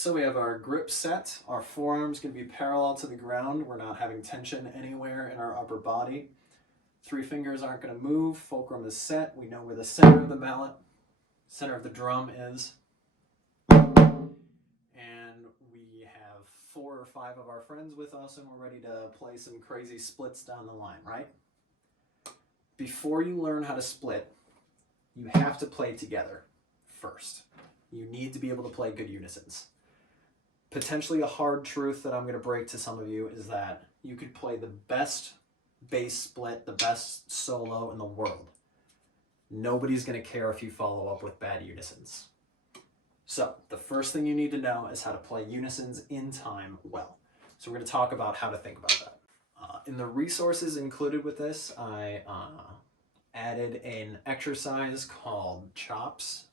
so we have our grip set. Our forearm's going to be parallel to the ground. We're not having tension anywhere in our upper body. 3 fingers aren't going to move. Fulcrum is set. We know where the center of the mallet, center of the drum is. And we have 4 or 5 of our friends with us, and we're ready to play some crazy splits down the line, right? Before you learn how to split, you have to play together first. You need to be able to play good unisons. Potentially a hard truth that I'm going to break to some of you is that you could play the best bass split, the best solo in the world. Nobody's going to care if you follow up with bad unisons. So the first thing you need to know is how to play unisons in time well. So we're going to talk about how to think about that. In the resources included with this, I added an exercise called chops.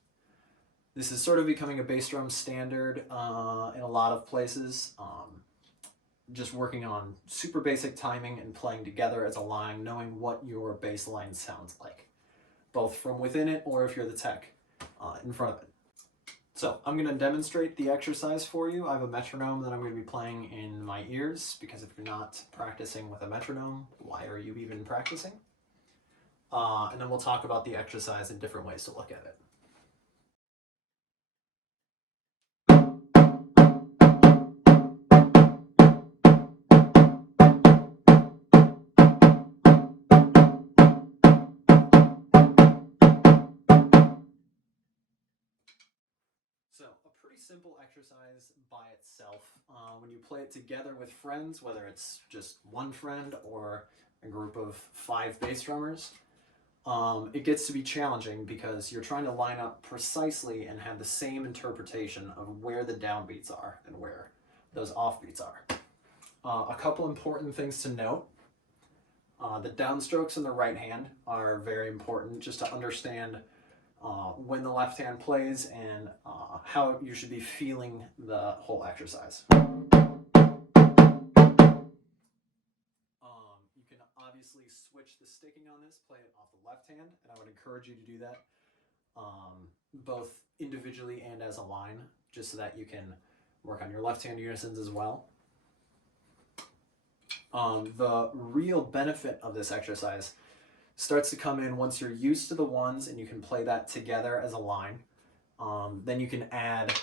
This is sort of becoming a bass drum standard in a lot of places. Just working on super basic timing and playing together as a line, knowing what your bass line sounds like, both from within it or if you're the tech in front of it. So I'm going to demonstrate the exercise for you. I have a metronome that I'm going to be playing in my ears, because if you're not practicing with a metronome, why are you even practicing? And then we'll talk about the exercise and different ways to look at it. So a pretty simple exercise by itself. When you play it together with friends, whether it's just one friend or a group of 5 bass drummers, it gets to be challenging because you're trying to line up precisely and have the same interpretation of where the downbeats are and where those offbeats are. A couple important things to note. The downstrokes in the right hand are very important, just to understand when the left hand plays and how you should be feeling the whole exercise. You can obviously switch the sticking on this, play it off the left hand, and I would encourage you to do that both individually and as a line, just so that you can work on your left hand unisons as well. The real benefit of this exercise starts to come in once you're used to the ones and you can play that together as a line. Then you can add,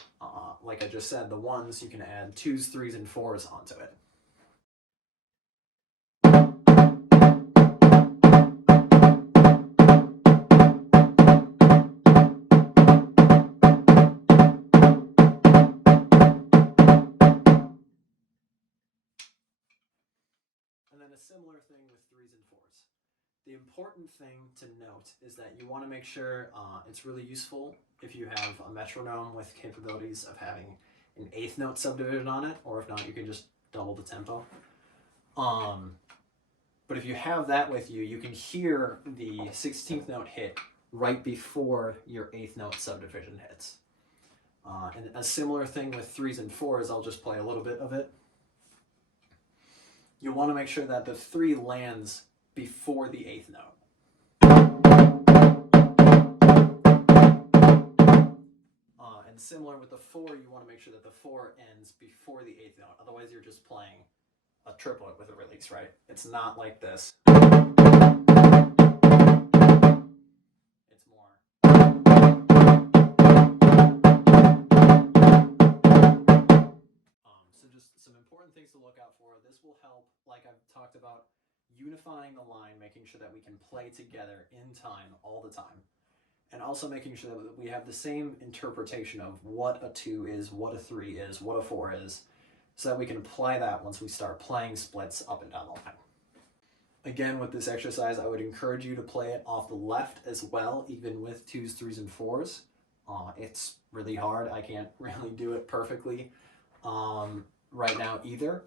like I just said, the ones, you can add 2s, 3s, and 4s onto it. And then a similar thing with 3s and 4s. The important thing to note is that you want to make sure it's really useful if you have a metronome with capabilities of having an 8th note subdivision on it, or if not, you can just double the tempo. But if you have that with you, you can hear the 16th note hit right before your 8th note subdivision hits. And a similar thing with 3s and 4s, I'll just play a little bit of it. You'll want to make sure that the 3 lands before the 8th note. And similar with the 4, you want to make sure that the 4 ends before the 8th note. Otherwise, you're just playing a triplet with a release, right? It's not like this. It's more. So just some important things to look out for. This will help, like I've talked about, unifying the line, making sure that we can play together in time all the time, and also making sure that we have the same interpretation of what a 2 is, what a 3 is, what a 4 is, so that we can apply that once we start playing splits up and down the line. Again, with this exercise, I would encourage you to play it off the left as well, even with 2s, 3s, and 4s. It's really hard. I can't really do it perfectly right now either.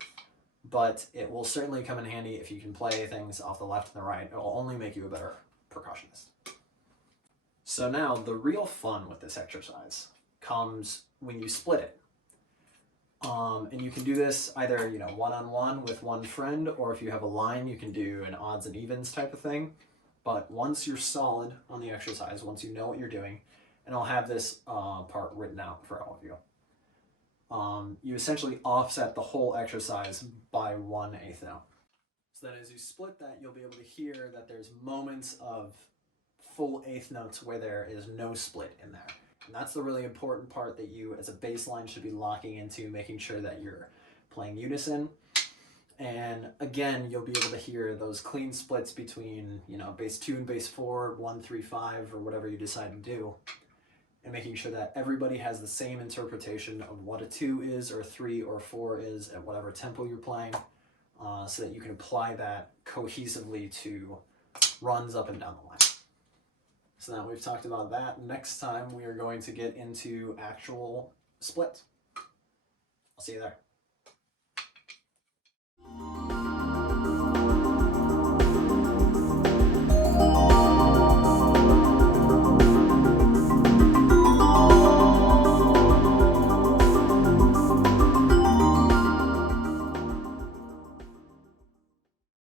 But it will certainly come in handy if you can play things off the left and the right. It will only make you a better percussionist. So now the real fun with this exercise comes when you split it. And you can do this either, one-on-one with one friend, or if you have a line, you can do an odds and evens type of thing. But once you're solid on the exercise, once you know what you're doing, and I'll have this part written out for all of you. you essentially offset the whole exercise by 1/8 note. So that as you split that, you'll be able to hear that there's moments of full eighth notes where there is no split in there. And that's the really important part that you as a bass line should be locking into, making sure that you're playing unison. And again, you'll be able to hear those clean splits between, you know, bass 2 and bass 4, 1, 3, 5, or whatever you decide to do. And making sure that everybody has the same interpretation of what a 2 is, or 3 or 4 is at whatever tempo you're playing, so that you can apply that cohesively to runs up and down the line. So now we've talked about that. Next time we are going to get into actual splits. I'll see you there.